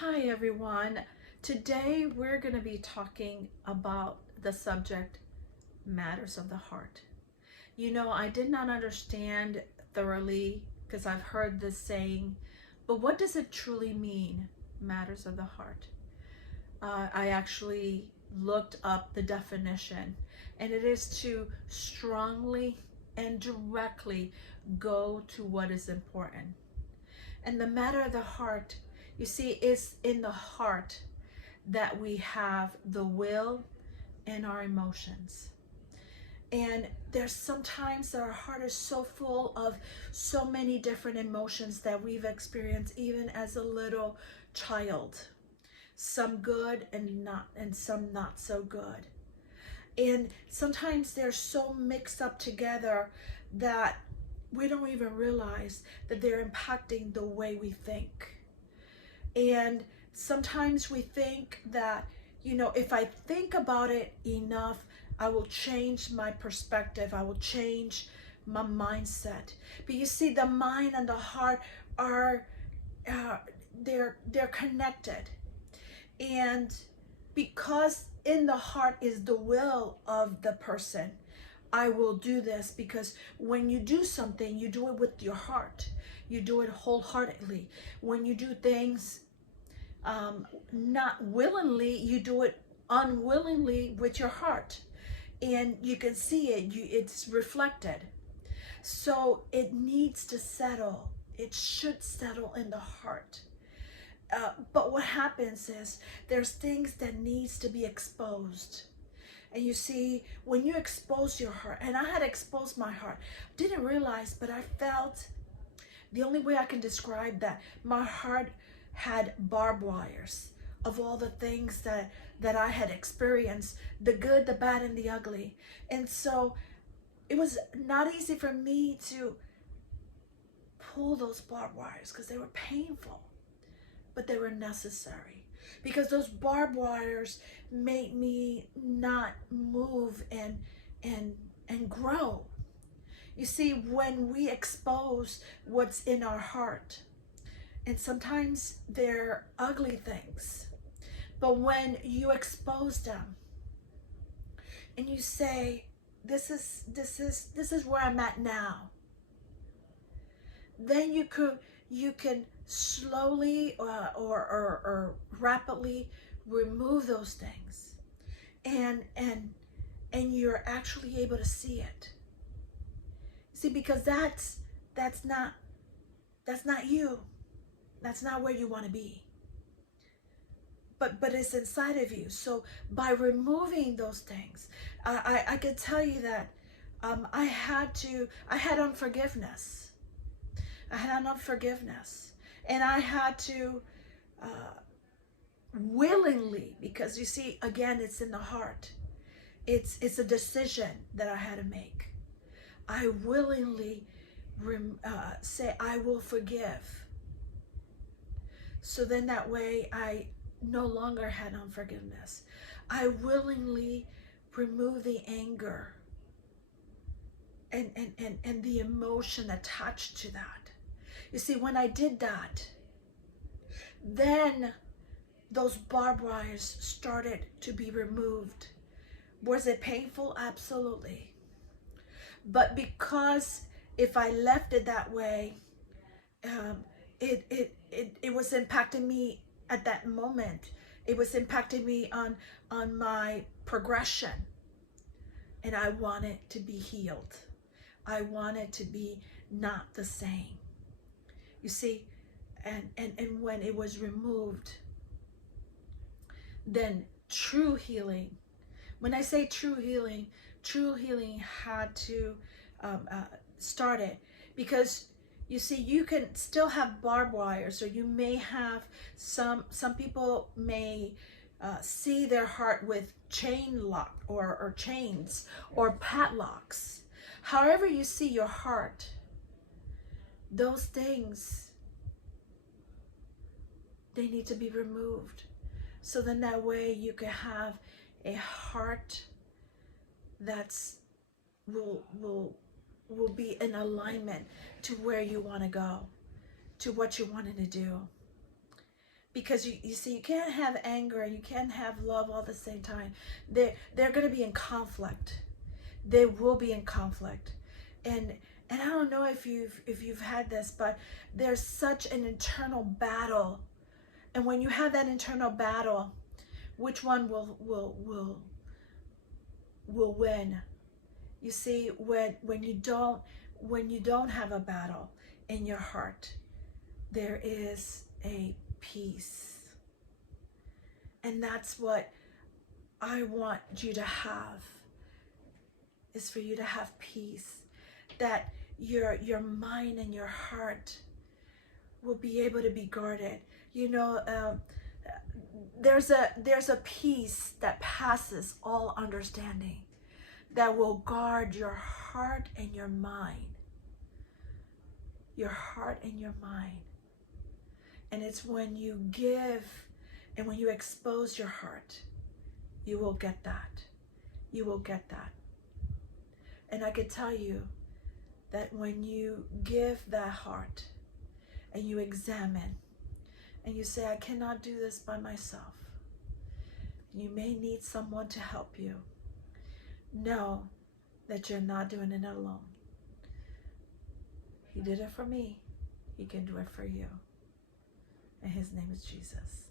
Hi everyone. Today we're going to be talking about the subject matters of the heart. You know, I did not understand thoroughly because I've heard this saying, but what does it truly mean, matters of the heart? I actually looked up the definition, and it is to strongly and directly go to what is important. And the matter of the heart, you see, it's in the heart that we have the will and our emotions. And there's sometimes our heart is so full of so many different emotions that we've experienced even as a little child. Some good and some not so good. And sometimes they're so mixed up together that we don't even realize that they're impacting the way we think. And sometimes we think that, if I think about it enough, I will change my perspective, I will change my mindset. But you see, the mind and the heart are they're connected. And because in the heart is the will of the person, I will do this, because when you do something, you do it with your heart. You do it wholeheartedly. When you do things not willingly, you do it unwillingly with your heart. And you can see it, it's reflected. So it needs to settle. It should settle in the heart. But what happens is there's things that needs to be exposed. And you see, when you expose your heart, and I had exposed my heart, didn't realize, but I felt, the only way I can describe that, my heart had barbed wires of all the things that I had experienced, the good, the bad, and the ugly. And so it was not easy for me to pull those barbed wires because they were painful, but they were necessary, because those barbed wires made me not move and grow. You see, when we expose what's in our heart, and sometimes they're ugly things, but when you expose them and you say, this is where I'm at now, then you can slowly or rapidly remove those things, and you're actually able to see it. See, because that's not you. That's not where you want to be. But it's inside of you. So by removing those things, I could tell you that I had unforgiveness. I had unforgiveness, and I had to willingly, because you see, again, it's in the heart. It's a decision that I had to make. I willingly say, I will forgive. So then that way I no longer had unforgiveness. I willingly remove the anger and the emotion attached to that. You see, when I did that, then those barbed wires started to be removed. Was it painful? Absolutely. But because if I left it that way, it was impacting me at that moment. It was impacting me on my progression, and I wanted to be healed. I wanted to be not the same. You see, and when it was removed, then true healing. When I say true healing had to start it, because you see, you can still have barbed wires, or you may have some people may see their heart with chain lock or chains or padlocks. However you see your heart, those things, they need to be removed. So then that way you can have a heart that's will be in alignment to where you want to go, to what you wanted to do. Because you see, you can't have anger and you can't have love all at the same time. They're going to be in conflict. They will be in conflict. And I don't know if you've had this, but there's such an internal battle. And when you have that internal battle, which one will win? You see, when you don't have a battle in your heart, there is a peace. And that's what I want you to have, is for you to have peace, that your mind and your heart will be able to be guarded. You know, there's a peace that passes all understanding, that will guard your heart and your mind. Your heart and your mind. And it's when you give and when you expose your heart, you will get that. You will get that. And I could tell you that when you give that heart and you examine and you say, I cannot do this by myself, you may need someone to help you. Know that you're not doing it alone. He did it for me. He can do it for you. And his name is Jesus.